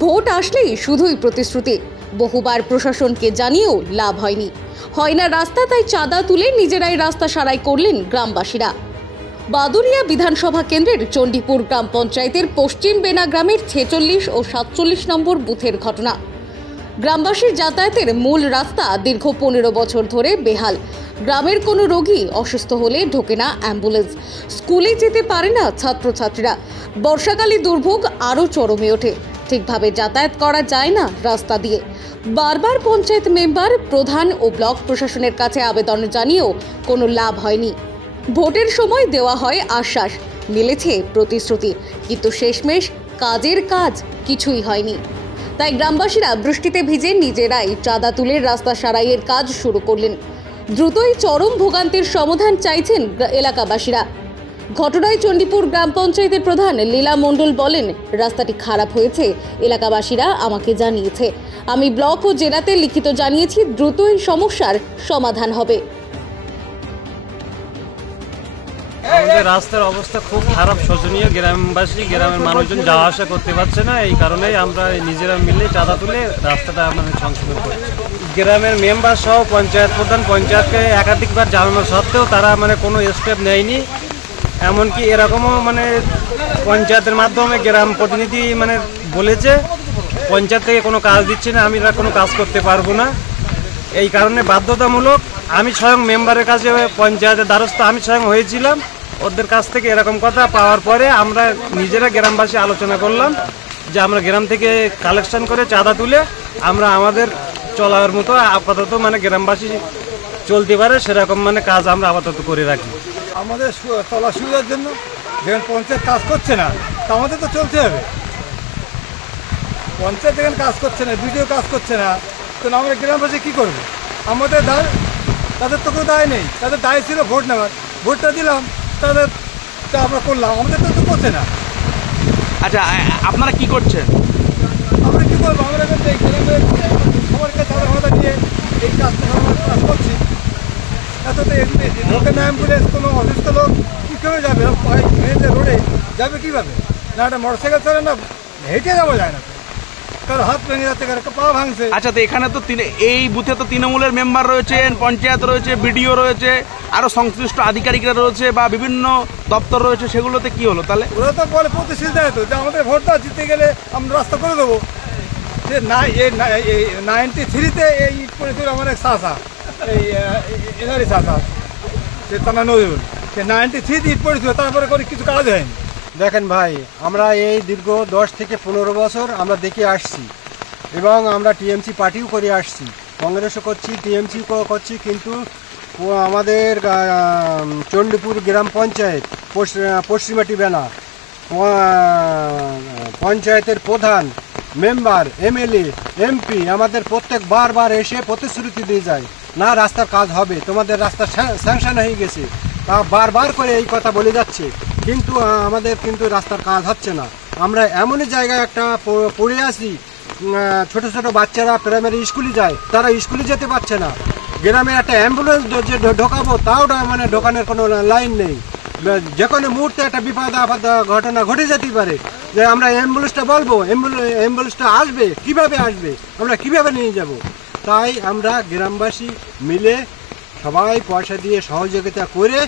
Vote আসলেই শুধুই প্রতিশ্রুতি। বহুবার প্রশাসনকে জানিয়েও লাভ হয়নি। হয় না রাস্তা, তাই চাঁদা তুলে নিজেরাই রাস্তা সারাই করলেন গ্রামবাসীরা। বাদুড়িয়া বিধানসভা কেন্দ্রের চণ্ডীপুর গ্রাম পঞ্চায়েতের পশ্চিম বেনা গ্রামের 46 ও 47 নম্বর বুথের ঘটনা। গ্রামবাসীর যাতায়াতের মূল রাস্তা দীর্ঘ 15 বছর ধরে বেহাল। গ্রামের কোনো রোগী অসুস্থ হলে ঢোকে না অ্যাম্বুলেন্স, স্কুলে যেতে পারে না ছাত্রছাত্রীরা। বর্ষাকালে দুর্ভোগ আরও চরমে ওঠে। ঠিকভাবে যাতায়াত করা যায় না রাস্তা দিয়ে। বারবার পঞ্চায়েত মেম্বার, প্রধান ও ব্লক প্রশাসনের কাছে আবেদন জানিয়েও কোনো লাভ হয়নি। ভোটের সময় দেওয়া হয় আশ্বাস, মিলেছে প্রতিশ্রুতি, কিন্তু শেষমেশ কাজের কাজ কিছুই হয়নি। তাই গ্রামবাসীরা বৃষ্টিতে ভিজে নিজেরাই চাঁদা তুলে রাস্তা সারাইয়ের কাজ শুরু করলেন। দ্রুতই চরম ভোগান্তির সমাধান চাইছেন এলাকাবাসীরা। ঘটনায় চণ্ডীপুর গ্রাম পঞ্চায়েতের প্রধান লীলা মণ্ডল বলেন, রাস্তাটি খারাপ হয়েছে, এলাকাবাসীরা আমাকে জানিয়েছে। আমি ব্লক ও জেলাতে লিখিত জানিয়েছি, দ্রুতই সমস্যার সমাধান হবে। আমাদের রাস্তার অবস্থা খুব খারাপ, শোচনীয়। গ্রামের মানুষজন যাওয়া আসা করতে পারছে না। এই কারণেই আমরা নিজেরা মিলে চাঁদা তুলে রাস্তাটা সংশোধন করছি। গ্রামের মেম্বার সহ পঞ্চায়েত প্রধান, পঞ্চায়েতকে একাধিকবার জানানো সত্ত্বেও তারা কোনো স্টেপ নেয়নি। এমনকি এরকমও পঞ্চায়েতের মাধ্যমে গ্রাম প্রতিনিধি বলেছে পঞ্চায়েত থেকে কোনো কাজ দিচ্ছে না, আমি কোনো কাজ করতে পারবো না। এই কারণে বাধ্যতামূলক আমি স্বয়ং মেম্বারের কাছে, পঞ্চায়েতের দ্বারস্থ আমি স্বয়ং হয়েছিলাম। ওদের কাছ থেকে এরকম কথা পাওয়ার পরে আমরা নিজেরা গ্রামবাসী আলোচনা করলাম যে আমরা গ্রাম থেকে কালেকশন করে চাঁদা তুলে আমরা আমাদের চলার মতো আপাতত গ্রামবাসী চলতে পারে সেরকম কাজ আমরা আপাতত করে রাখি। আমাদের চলার সুবিধার জন্য যেখানে পঞ্চায়েত কাজ করছে না, তা আমাদের তো চলতে হবে। পঞ্চায়েত যেখানে কাজ করছে না, বিডিও কাজ করছে না, তো আমরা গ্রামবাসী কী করবো? আমাদের দায়, তাদের তো কোনো দায় নেই। তাদের দায় ছিল ভোট নেওয়ার, ভোটটা দিলাম, তাদেরটা আমরা করলাম, আমাদের তো করছে না। আচ্ছা, আপনারা কি করছেন? আমরা কী করবো? আমরা এখন এই গ্রামের সবার কাছে আলাদা নিয়ে এই কাজটা কাজ করছি। এত তো ঢোকে না অ্যাম্বুলেন্স, কোনো অসুস্থ লোক কী করে যাবে? রোডে যাবে কীভাবে? না একটা মোটরসাইকেল চলে না, হেঁটে যাওয়া যায় না, কারো হাত ভেঙে যাচ্ছে, কারো পা ভাঙছে। আচ্ছা, তো এখানে তো এই বুথে তো তৃণমূলের মেম্বার রয়েছেন, পঞ্চায়েত রয়েছে, বিডিও রয়েছে, আরও সংশ্লিষ্ট আধিকারিকরা রয়েছে বা বিভিন্ন দপ্তর রয়েছে, সেগুলোতে কি হলো তাহলে? ওরা তো বলে প্রতিশ্রুতি দেয় তো যে আমাদের ভোট দাও, জিতে গেলে আমরা রাস্তা করে দেবো। যে না, এই 93-তে এই ইট পড়েছিল আমার এক চাষা, এই এনারই চাষা, সে তানা নজরুল, সে 93 ইট পড়েছিল, তারপরে করে কিছু কাজ হয়নি। দেখেন ভাই, আমরা এই দীর্ঘ 10 থেকে 15 বছর আমরা দেখে আসছি এবং আমরা টিএমসি পার্টিও করে আসছি, কংগ্রেসও করছি, টিএমসি করছি, কিন্তু আমাদের চণ্ডীপুর গ্রাম পঞ্চায়েত, পশ্চিমাটি বেনা পঞ্চায়েতের প্রধান, মেম্বার, এমএলএ, এমপি আমাদের প্রত্যেক বারবার এসে প্রতিশ্রুতি দিয়ে যায়, না রাস্তার কাজ হবে, তোমাদের রাস্তা স্যাংশন হয়ে গেছে, তা বারবার করে এই কথা বলে যাচ্ছে, কিন্তু আমাদের কিন্তু রাস্তার কাজ হচ্ছে না। আমরা এমনই জায়গায় একটা পড়ে আছি, ছোট ছোট বাচ্চারা প্রাইমারি স্কুলে যায়, তারা স্কুলে যেতে পারছে না। গ্রামে একটা অ্যাম্বুলেন্স যে ঢোকাবো, তাও ঢোকানোর কোনো লাইন নেই। যে কোনো মুহূর্তে একটা বিপদ আপদ ঘটনা ঘটে যেতে পারে, যে আমরা অ্যাম্বুলেন্সটা বলবো, অ্যাম্বুলেন্সটা আসবে, কিভাবে আসবে, আমরা কিভাবে নিয়ে যাব। তাই আমরা গ্রামবাসী মিলে সবাই পয়সা দিয়ে সহযোগিতা করে,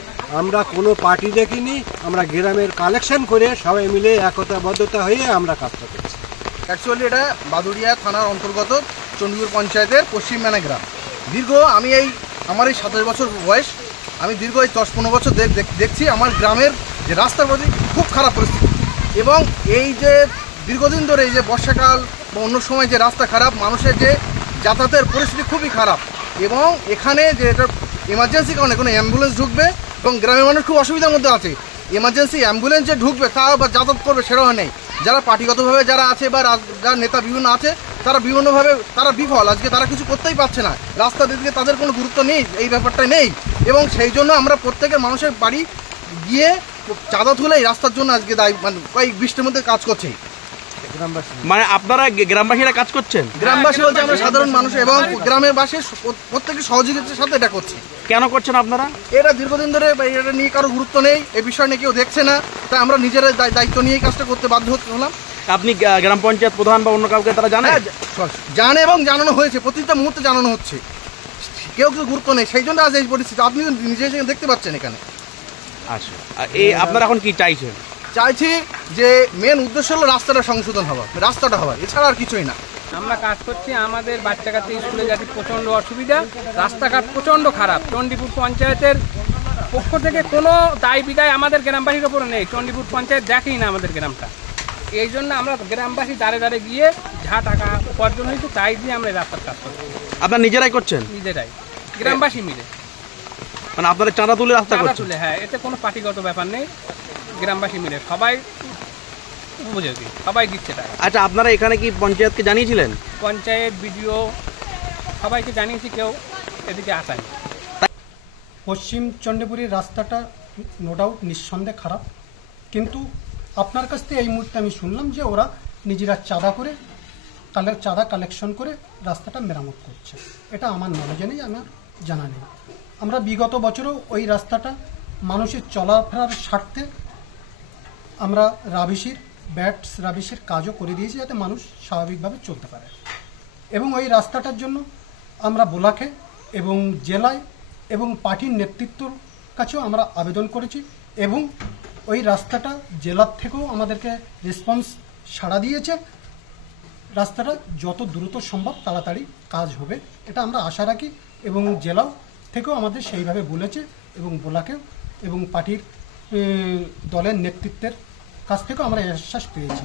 আমরা কোনো পার্টি দেখিনি, আমরা গ্রামের কালেকশন করে সবাই মিলে একতাবদ্ধতা হয়ে আমরা কাজটা করছি। অ্যাকচুয়ালি এটা বাদুড়িয়া থানার অন্তর্গত চণ্ডীপুর পঞ্চায়েতের পশ্চিম বেনা গ্রাম। আমার এই 27 বছর বয়স, আমি দীর্ঘ এই 10-15 বছর দেখছি আমার গ্রামের যে রাস্তার প্রতি খুব খারাপ পরিস্থিতি। এবং এই যে দীর্ঘদিন ধরে এই যে বর্ষাকাল বা অন্য সময় যে রাস্তা খারাপ, মানুষের যে যাতায়াতের পরিস্থিতি খুবই খারাপ। এবং এখানে যে এটা এমার্জেন্সি কারণে কোনো অ্যাম্বুলেন্স ঢুকবে এবং গ্রামের মানুষ খুব অসুবিধার মধ্যে আছে। এমার্জেন্সি অ্যাম্বুলেন্স যে ঢুকবে তা বা যাতায়াত করবে সেটাও নেই। যারা পার্টিগতভাবে যারা আছে বা যারা নেতা বিভিন্ন আছে, তারা বিভিন্নভাবে তারা বিফল, আজকে তারা কিছু করতেই পারছে না। রাস্তার দিকে তাদের কোনো গুরুত্ব নেই, এই ব্যাপারটা নেই। এবং সেই জন্য আমরা প্রত্যেকের মানুষের বাড়ি গিয়ে চাঁদা তুলে এই রাস্তার জন্য আজকে দায়ী কয়েক বৃষ্টির মধ্যে কাজ করছে। আপনারা গ্রামবাসীরা কাজ করছেন? গ্রামবাসী বলতে আমরা সাধারণ মানুষ এবং গ্রামের বাসী প্রত্যেকের সহযোগিতার সাথে এটা করছি। কেন করছেন আপনারা? এটা দীর্ঘদিন ধরে এটা নিয়ে কারো গুরুত্ব নেই, এই বিষয় নিয়ে কেউ দেখছে না, তাই আমরা নিজেরা দায়িত্ব নিয়ে কাজটা করতে বাধ্য হলাম। আপনি গ্রাম পঞ্চায়েত প্রধান বা অন্য কাউকে তারা জানে? হ্যাঁ, জানে এবং জানানো হয়েছে, প্রতিটা মুহূর্তে জানানো হচ্ছে, কেউ কিছু গুরুত্ব নেই। সেই জন্য আজ এই পরিস্থিতি আপনি নিজে এসে দেখতে পাচ্ছেন এখানে। আচ্ছা, এই আপনারা এখন কি চাইছেন? চাইছি যে মেন উদ্দেশ্য হলো রাস্তাটা সংশোধন হওয়া, রাস্তাটা হওয়া, এছাড়া আর কিছুই না। আমরা কাজ করছি, আমাদের বাচ্চা কাচ্চা স্কুলে যাতে প্রচণ্ড অসুবিধা, রাস্তাঘাট প্রচণ্ড খারাপ। চণ্ডীপুর পঞ্চায়েতের পক্ষ থেকে কোনো দায় বিদায় আমাদের গ্রামবাসীর ওপরে নেই। চণ্ডীপুর পঞ্চায়েত দেখেই না আমাদের গ্রামটা। এই জন্য আমরা গ্রামবাসী দাঁড়ে দাঁড়ে গিয়ে যা টাকা উপার্জন হয়েছে তাই দিয়ে আমরা এই রাস্তার কাজ করছি। আপনারা নিজেরাই করছেন? নিজেরাই, গ্রামবাসী মিলে, মানে আপনারা চাঁদা তুলে রাস্তা চাঁদা করছেন? তুলে, হ্যাঁ, এতে কোনো পার্টিগত ব্যাপার নেই, গ্রামবাসী মিলে সবাই উপযোগী, সবাই দিচ্ছে টাকা। আচ্ছা, আপনারা এখানে কি পঞ্চায়েতকে জানিয়েছিলেন? পঞ্চায়েত, বিডিও সবাইকে জানিয়েছি, কেউ এদিকে আসেনি। পশ্চিম চণ্ডীপুরের রাস্তাটা নো ডাউট নিঃসন্দেহে খারাপ, কিন্তু আপনার কাছ থেকে এই মুহূর্তে আমি শুনলাম যে ওরা নিজেরা চাঁদা কালেকশন করে রাস্তাটা মেরামত করছে। এটা আমার নলেজে নেই, আমার জানা নেই। আমরা বিগত বছরও ওই রাস্তাটা মানুষের চলাফেরার স্বার্থে আমরা রাবিশির কাজও করে দিয়েছি, যাতে মানুষ স্বাভাবিকভাবে চলতে পারে। এবং ওই রাস্তাটার জন্য আমরা ব্লকে এবং জেলায় এবং পার্টির নেতৃত্বর কাছেও আমরা আবেদন করেছি, এবং ওই রাস্তাটা জেলার থেকেও আমাদেরকে রেসপন্স সাড়া দিয়েছে। রাস্তাটা যত দ্রুত সম্ভব তাড়াতাড়ি কাজ হবে, এটা আমরা আশা রাখি, এবং জেলাও থেকেও আমাদের সেইভাবে বলেছে, এবং ব্লকেও এবং পার্টির দলের নেতৃত্বের কাছ থেকেও আমরা আশ্বাস পেয়েছি।